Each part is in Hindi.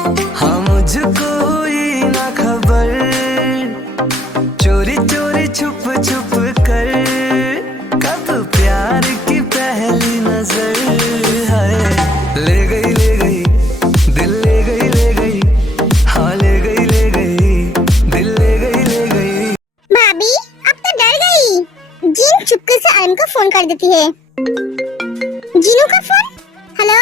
हाँ मुझको ही ना खबर, चोरी चोरी छुप छुप कर, कब प्यार की पहली नजर है। ले गई दिल ले गई, हाँ ले गई दिल ले गई। भाभी अब तो डर गई। जीन चुपके से आयन को फोन कर देती है। जीनू का फोन। हेलो,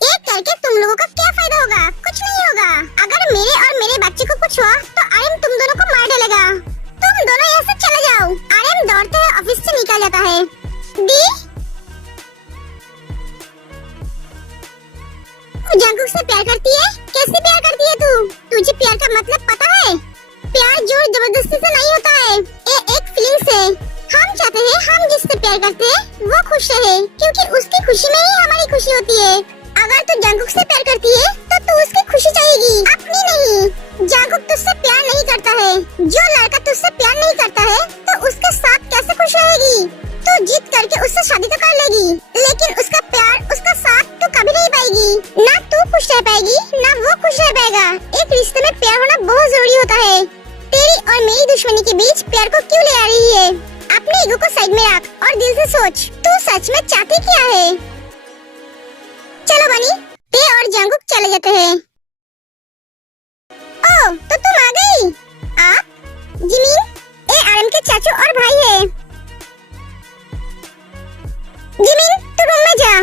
एक करके तुम लोगों का क्या फायदा होगा? कुछ नहीं होगा। अगर मेरे और मेरे बच्चे को कुछ हुआ तो आर्यन तुम दोनों को मार डालेगा। तुम दोनों यहाँ से चले जाओ। आर्यन दौड़ते हुए ऑफिस से निकल जाता है। दी तू जंकुक से प्यार करती है? कैसे प्यार करती है तू? तुझे प्यार का मतलब पता है? प्यार जोर जबरदस्ती से नहीं होता है, ये एक फीलिंग से। हम चाहते हैं हम जिससे प्यार करते हैं वो खुश रहे, क्योंकि उसकी खुशी में ही हमारी खुशी होती है। अगर तू जंकुक से प्यार करती है तो तू उसकी खुशी चाहेगी, अपनी नहीं। जंकुक तुझसे प्यार नहीं करता है। जो लड़का तुझसे प्यार नहीं करता है तो उसके साथ कैसे खुश रहेगी? तू जीत करके उससे शादी तो कर लेगी, लेकिन उसका प्यार, उसका साथ तू कभी नहीं पाएगी। ना तू खुश रह पाएगी ना वो खुश रह पाएगा। एक रिश्ते में प्यार होना बहुत जरूरी होता है। तेरी और मेरी दुश्मनी के बीच प्यार को क्यों ले आ रही है? अपने ईगो को साइड में रख और दिल से सोच, तू सच में चाहती क्या है? चलो बनी, ते और जंकुक चले जाते हैं। ओह, तो तुम आ गई। आप जिमिन, ये आर्यन के चाचू और भाई है। जिमिन, तू रूम में जा।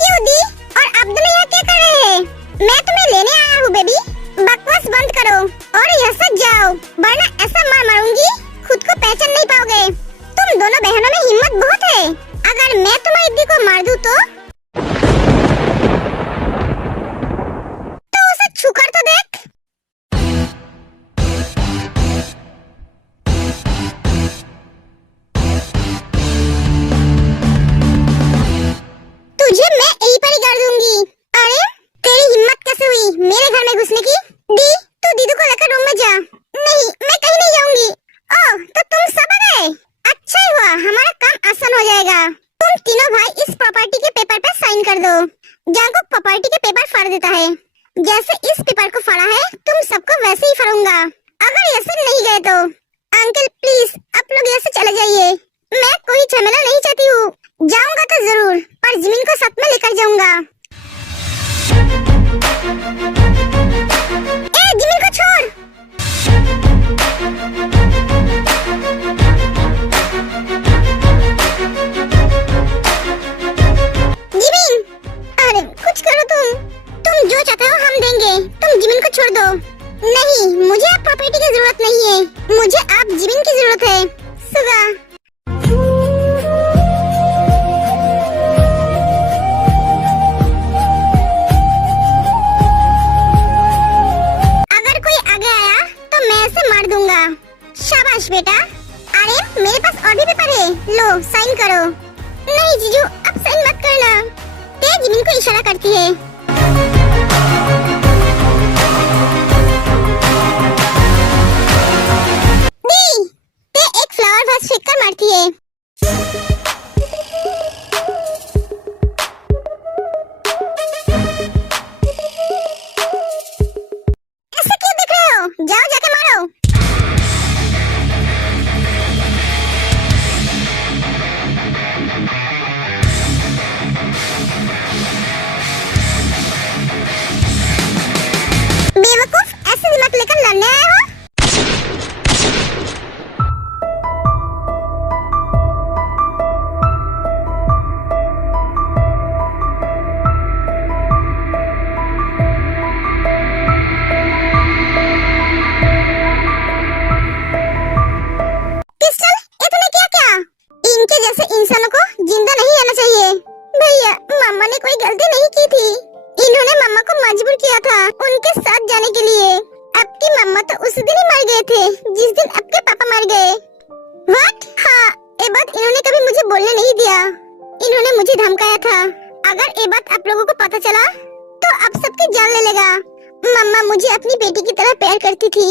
क्यों दी और आप दोनों यहाँ क्या कर रहे हैं? मैं तुम्हें लेने आया हूँ बेबी। बकवास बंद करो और यहाँ से जाओ, वरना ऐसा मार मारूंगी खुद को पहचान नहीं पाओगे। तुम दोनों बहनों में हिम्मत बहुत है। अगर मैं तुम्हारी दी को मार दूँ तो उसे छूकर तो देख। तुझे मैं यहीं पर ही गाड़ दूंगी। अरे तेरी हिम्मत कैसे हुई मेरे घर में घुसने की? दी, तू दीदू को लेकर रूम में जा। नहीं, मैं कहीं नहीं जाऊंगी। ओह, तो तुम सब आ गए। अच्छा ही हुआ, हमारा काम आसान हो जाएगा। तुम तीनों भाई इस प्रॉपर्टी के पेपर पे साइन कर दो। जंकुक प्रॉपर्टी के पेपर फाड़ देता है। जैसे इस पेपर को फाड़ा है तुम सबको वैसे ही फाड़ूंगा। अगर ऐसे नहीं गए तो अंकल प्लीज आप लोग यहाँ से चले जाइए। मैं कोई झमेला नहीं चाहती हूँ। जाऊंगा तो जरूर, पर जिमिन को साथ में लेकर जाऊंगा। ए जिमिन को छोड़। जिमिन, अरे कुछ करो तुम जो चाहते हो हम देंगे। तुम जिमिन को छोड़ दो। नहीं, मुझे आप प्रॉपर्टी की जरूरत नहीं है, मुझे आप जिमिन की जरूरत है। सुगा, अगर कोई आगे आया तो मैं इसे मार दूंगा। शाबाश बेटा। अरे मेरे पास और भी पेपर है, लो साइन करो। नहीं जीजू, अब साइन मत करना। ते जिमिन को इशारा करती है। दी, ते एक फ्लावर वास फेंक कर मारती है। ऐसे क्यों देख रहे हो? जाओ जाके मारो। बेवकूफ, ऐसे दिमाग लेकर लड़ने आए हो? क्रिस्टल, ये तूने क्या किया? इनके जैसे इंसानों को जिंदा नहीं रहना चाहिए। भैया, मम्मा ने कोई गलती नहीं की थी। इन्होंने मम्मा को मजबूर किया था उनके साथ जाने के लिए। आपकी मम्मा तो उस दिन ही मर गए थे जिस दिन आपके पापा मर गए। व्हाट? हाँ, ये बात इन्होंने कभी मुझे बोलने नहीं दिया। इन्होंने मुझे धमकाया था। अगर ये बात आप लोगों को पता चला तो आप सबकी जान ले लेगा। मम्मा मुझे अपनी बेटी की तरह प्यार करती थी।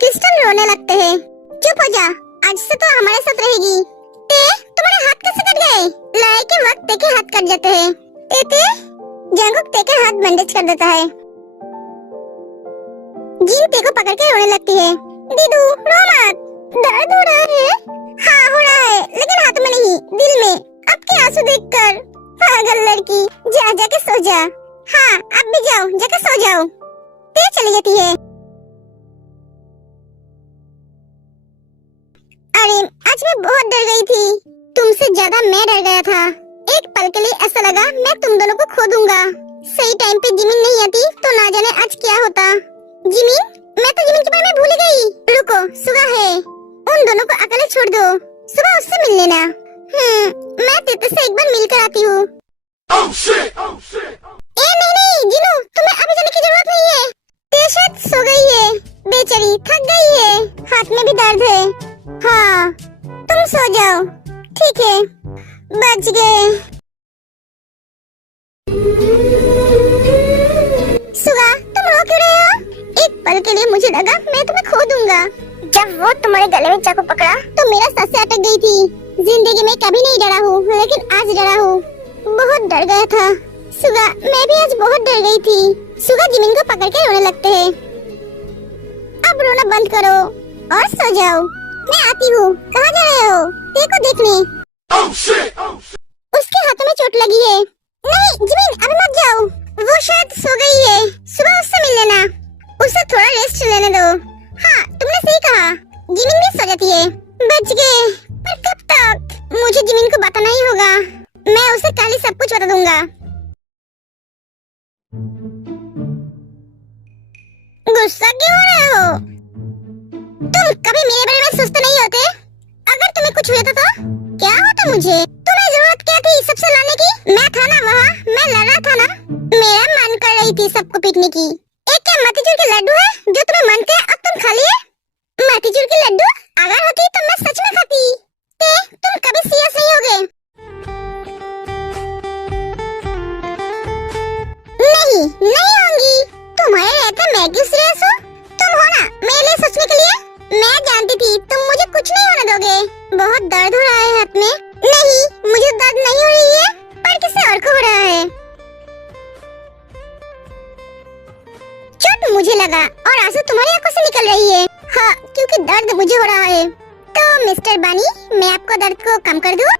क्रिस्टल रोने लगते हैं। चुप हो जा, आज से तो हमारे साथ रहेगी। तुम्हारे हाथ कैसे कट गए? लड़ाई के वक्त तेके हाथ कट जाते हैं। तेते जंगुक तेके हाथ बैंडेज कर देता है। जिन तेको पकड़ के रोने लगती है। दीदू रो मत, दर्द हो रहा है। हाँ हो रहा है, लेकिन हाथ में नहीं, दिल में। अब के आंसू देखकर पागल लड़की, जा जाके सो जा। हाँ अब भी जाओ, जाके सो जाओ। ते चली जाती है। अरे आज मैं बहुत डर गई थी, तुमसे ज्यादा मैं डर गया था। एक पल के लिए ऐसा लगा मैं तुम दोनों को खो दूंगा। सही टाइम पे जिमिन नहीं आती तो ना जाने आज क्या होता। जिमिन, मैं तो जिमिन के बारे में भूल गई। रुको, सुगा है, उन दोनों को अकेले छोड़ दो, सुबह उससे मिल लेना। मैं तेते से एक बार मिलकर आती हूँ। ए नहीं नहीं जिनू, तुम्हें अभी जाने की जरूरत नहीं है। ते शायद सो गई है, बेचारी थक गई है, हाथ में भी दर्द है। हाँ तुम सो जाओ, ठीक है, बच गए। सुगा तुम रो क्यों रहे हो? एक पल के लिए मुझे लगा मैं तुम्हें खो दूंगा। जब वो तुम्हारे गले में चाकू पकड़ा तो मेरा सांसें अटक गई थी। जिंदगी में कभी नहीं डरा हूँ, लेकिन आज डरा हूँ, बहुत डर गया था। सुगा मैं भी आज बहुत डर गई थी। सुगा जिमिन को पकड़ के रोने लगते हैं। अब रोना बंद करो और सो जाओ। मैं आती हूँ। कहाँ जा रहे हो? देखो देखने। उसके हाथों में चोट लगी है। नहीं जिमिन अभी मत जाओ, वो शायद सो गई है, सुबह उससे मिल लेना, उसे थोड़ा रेस्ट लेने दो। हाँ तुमने सही कहा, जिमिन भी सो जाती है। बच गए, पर कब तक? मुझे जिमिन को बताना ही होगा, मैं उसे कल ही सब कुछ बता दूंगा। गुस्सा क्यों हो रहे हो? तुम कभी मेरे बारे में सोचते नहीं होते? अगर तुम्हें कुछ हुआ तो क्या होता मुझे? तुम्हें जरूरत क्या थी सबसे लाने की? मैं था ना वहाँ, मैं लड़ रहा था ना। मेरा मन कर रही थी सबको पीटने की। एक क्या मोतीचूर के लड्डू है जो तुम्हें मन के अब तुम खा लिए? मोतीचूर के लड्डू अगर होती तो मैं सच में खाती। तुम कभी सीरियस नहीं होगे? नहीं नहीं होंगी, तुम्हारे रहते मैं क्यों सीरियस हूँ? तुम हो ना मेरे लिए सोचने के लिए। मैं जानती थी तुम मुझे कुछ नहीं होने दोगे। बहुत दर्द हो रहा है हाथ में। नहीं मुझे दर्द नहीं हो रही है, पर किसी और को हो रहा है। चोट मुझे लगा और आंसू तुम्हारी आंखों से निकल रही है। हाँ क्योंकि दर्द मुझे हो रहा है। तो मिस्टर बानी, मैं आपको दर्द को कम कर दूँ?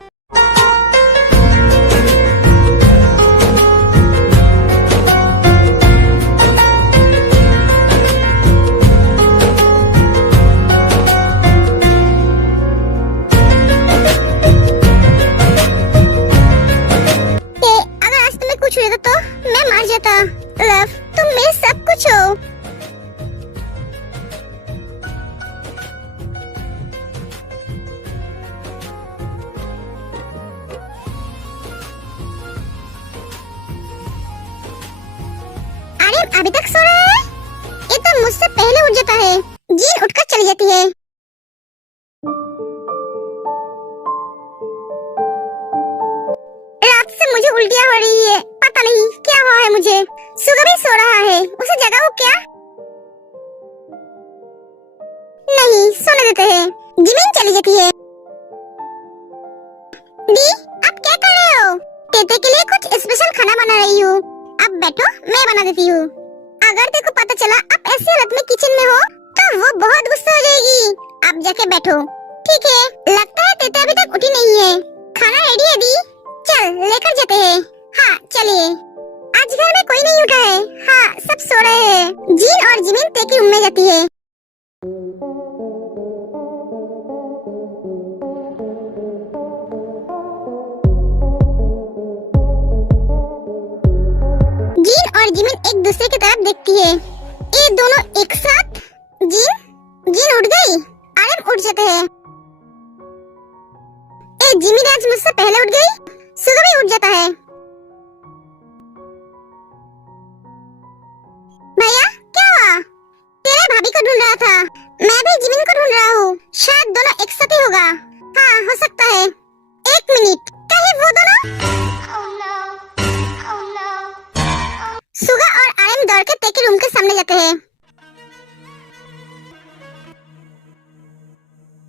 तो मैं मर जाता। लव तुम मेरे सब कुछ हो। अरे अभी तक सो रहा है? ये तो मुझसे पहले उठ जाता है। जीन उठकर चली जाती है। रात से मुझे उल्टियाँ हो रही है, पता नहीं क्या हुआ है मुझे। सुगा भी सो रहा है, उसे जगाओ क्या? नहीं सोने देते हैं। जिमिन चली जाती है। दी आप क्या कर रहे हो? तेते के लिए कुछ स्पेशल खाना बना रही हूँ। अब बैठो, मैं बना देती हूँ। अगर तेको पता चला आप ऐसी हालत में किचन में हो तो वो बहुत गुस्सा हो जाएगी। आप जाके बैठो। ठीक है, लगता है तेते अभी तक उठी नहीं है। खाना रेडी है दी, चल लेकर जाते हैं। हाँ चलिए। आज घर में कोई नहीं उठा है। हाँ सब सो रहे हैं। जीन और जिमिन ते के रूम में जाती है। जीन और जिमिन एक दूसरे की तरफ देखती है। ये दोनों एक साथ। जीन उठ गई। आरम उठ जाते हैं। जिमिन आज मुझसे पहले उठ गई। सुगा भी उठ जाता है। भैया क्या हुआ? तेरे भाभी को ढूंढ रहा था। मैं भी जिमिन को ढूंढ रहा हूँ। शायद दोनों एक साथ ही होगा। हाँ हो सकता है। एक मिनट, कहीं वो दोनों? सुगा और आरम दौड़ के ते के रूम के सामने जाते हैं।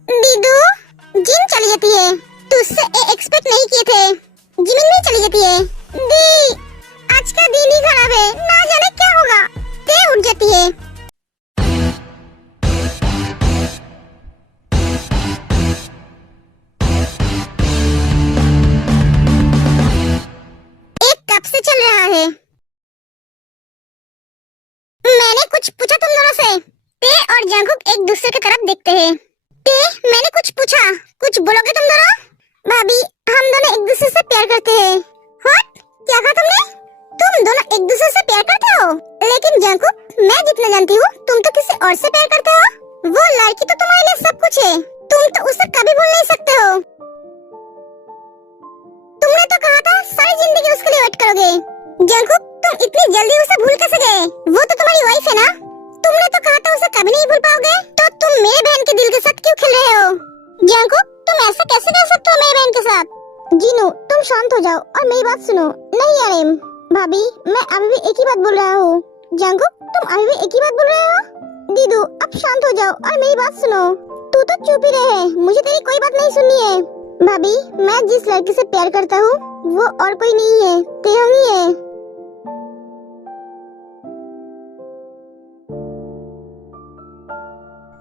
दीदू, जिन चली जाती है। तू तुझसे एक्सपेक्ट नहीं किए थे। जिमिन भी चली जाती है। दी, आज का दिन ही खराब है, ना जाने क्या होगा। ते उठ जाती है। एक कब से चल रहा है? मैंने कुछ पूछा तुम दोनों से? ते और जंगकुक एक दूसरे की तरफ देखते हैं। ते, मैंने कुछ पूछा, कुछ बोलोगे तुम दोनों? भाभी, हम दोनों एक दूसरे से प्यार करते हैं। व्हाट? क्या कहा तुमने? तुम दोनों एक दूसरे से प्यार करते हो? लेकिन जंगकुक, मैं जितना जानती हूँ, तुम तो किसी और से प्यार करते हो। वो लड़की तो तुम्हारे लिए सब कुछ है, तुम तो उसे कभी भूल नहीं सकते हो। तुमने तो कहा था सारी जिंदगी उसके लिए वेट करोगे। जंगकुक, तुम इतनी जल्दी उसे भूल कैसे गए? वो तो तुम्हारी वाइफ है ना? तुमने तो कहा था उसे कभी नहीं भूल पाओगे, तो तुम मेरे बहन के दिल के साथ क्यों खेल रहे हो? जंगकुक, तुम ऐसा कैसे कर सकते हो मेरी बहन के साथ? जीनू, तुम शांत हो जाओ और मेरी बात सुनो। नहीं आरेम, भाभी, मैं अभी भी एक ही बात बोल रहा हूँ। जंगकुक, तुम अभी भी एक ही बात बोल रहे हो? दीदू, अब शांत हो जाओ और मेरी बात सुनो। तू तो चुप ही रहे, मुझे तेरी कोई बात नहीं सुननी है। भाभी, मैं जिस लड़की से प्यार करता हूँ वो और कोई नहीं है, तेरा ही है।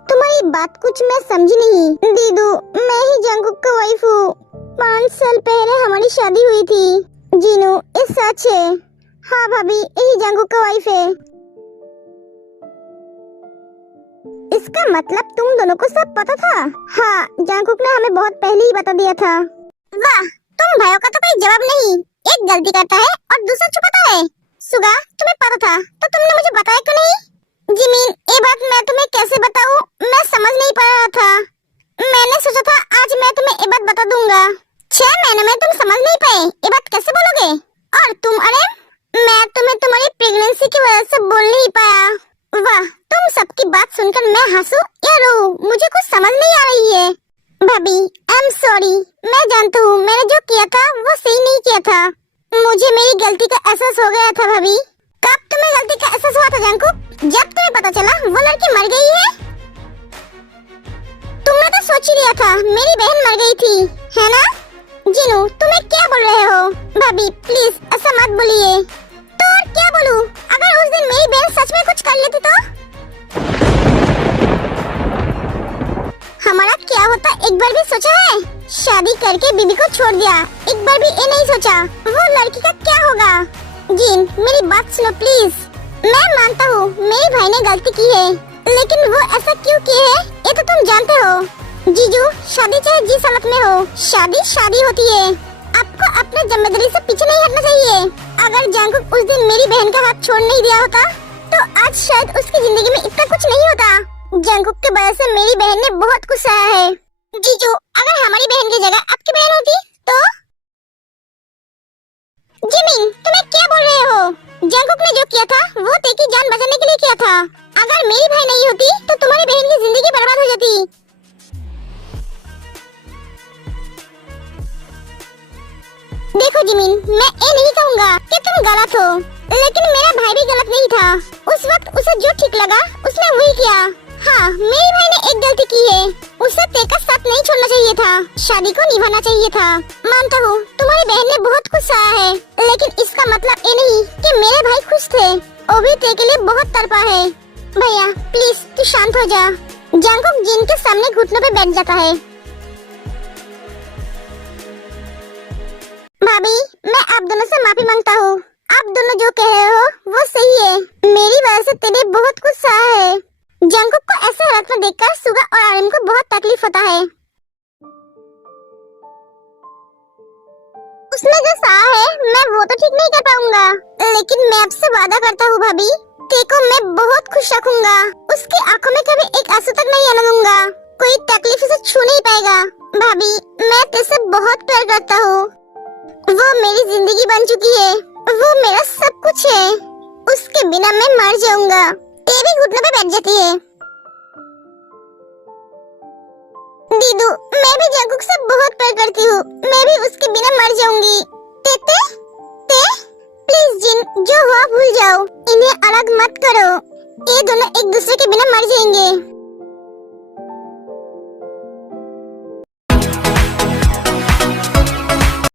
तुम्हारी बात कुछ मैं समझी नहीं। दीदू, मैं ही जंगकुक का वाइफ हूँ। 5 साल पहले हमारी शादी हुई थी। जीनू, ये सच है। हाँ भाभी, यही जंगकुक का वाइफ है। इसका मतलब तुम दोनों को सब पता था? हाँ, जंगकुक ने हमें बहुत पहले ही बता दिया था। वाह, तुम भाइयों का तो कोई जवाब नहीं। एक गलती करता है और दूसरा छुपाता है। सुगा, तुम्हें पता था तो तुमने मुझे बताया क्यों नहीं? जिमिन, ये बात मैं तुम्हें कैसे बताऊं? मैं समझ नहीं पा रहा था। मैंने सोचा था आज मैं तुम्हें ये बात बता दूंगा। 6 महीने में तुम समझ नहीं पाए, ये बात कैसे बोलोगे? और तुम, अरे मैं तुम्हें तुम्हारी प्रेगनेंसी की वजह से बोल नहीं पाया। वाह, तुम सबकी बात सुनकर मैं हंसूं या रोऊं, मुझे कुछ समझ नहीं आ रही है। भाभी, आई एम सॉरी। मैं जानती हूँ मैंने जो किया था वो सही नहीं किया था। मुझे मेरी गलती का एहसास हो गया था। भाभी, कब तुम्हें गलती का एहसास हुआ था जंगकुक? जब तुम्हें पता चला वो लड़की मर गई है? तुमने तो सोच ही लिया था मेरी बहन मर गई थी, है ना? जीनू, तुम्हें क्या बोल रहे हो? भाभी प्लीज ऐसा मत बोलिए। तो और क्या बोलूं? अगर उस दिन मेरी बहन सच में कुछ कर लेती तो? हमारा क्या होता एक बार भी सोचा है? शादी करके बीबी को छोड़ दिया, एक बार भी ये नहीं सोचा वो लड़की का क्या होगा? जीन, मेरी बात सुनो प्लीज। मैं मानता हूँ मेरे भाई ने गलती की है, लेकिन वो ऐसा क्यों किए है ये तो तुम जानते हो। जीजू, शादी चाहे जिस हालत में हो, शादी शादी होती है। आपको अपने जिम्मेदारी से पीछे नहीं हटना चाहिए। अगर जंगकुक उस दिन मेरी बहन का हाथ छोड़ नहीं दिया होता तो आज शायद उसकी जिंदगी में इतना कुछ नहीं होता। जंगकुक की वजह से मेरी बहन ने बहुत कुछ सहा है। जीजू, अगर हमारी बहन की जगह आपकी बहन होती तो? जिमिन, तुम्हें क्या बोल रहे हो? जंगकुक ने जो किया था वो तेरी जान बचाने के लिए किया था। अगर मेरी बहन नहीं होती तो तुम्हारी बहन की जिंदगी बर्बाद हो जाती। देखो जिमिन, मैं ये नहीं कहूँगा कि तुम गलत हो, लेकिन मेरा भाई भी गलत नहीं था। उस वक्त उसे जो ठीक लगा उसने वही किया। हाँ, मेरे भाई ने एक गलती की है, उसे तेरा साथ नहीं छोड़ना चाहिए था, शादी को निभाना चाहिए था। मानता हूँ तुम्हारी बहन ने बहुत कुछ सहा है, लेकिन इसका मतलब ये नहीं कि मेरे भाई खुश थे। वो भी तेरे के लिए बहुत तड़पा है। भैया प्लीज तू शांत हो जा। जंगकुक जिन के सामने घुटनों पे बैठ जाता है। भाभी, मैं आप दोनों से माफी मांगता हूँ। आप दोनों जो कह रहे हो वो सही है। मेरी वजह से तेरे बहुत कुछ सहा है। जंगकुक को ऐसे हालत में देखकर सुगा और आर्यन को बहुत तकलीफ होता है। उसने जो सहा है मैं वो तो ठीक नहीं कर पाऊंगा, लेकिन मैं आपसे वादा करता हूँ भाभी, तेको मैं बहुत खुश रखूंगा। उसकी आंखों में कभी एक आंसू तक नहीं आने दूंगा। कोई तकलीफ उसे छू नहीं पाएगा। भाभी, मैं तेरे बहुत प्यार करता हूँ। वो मेरी जिंदगी बन चुकी है, वो मेरा सब कुछ है। उसके बिना मैं मर जाऊंगा। ये भी घुटनों पे बैठ जाती है। दीदू, मैं भी जंगकुक से बहुत प्यार करती हूँ, मैं भी उसके बिना मर जाऊंगी। ते प्लीज जिन, जो हुआ भूल जाओ, इन्हें अलग मत करो। ये दोनों एक दूसरे के बिना मर जाएंगे।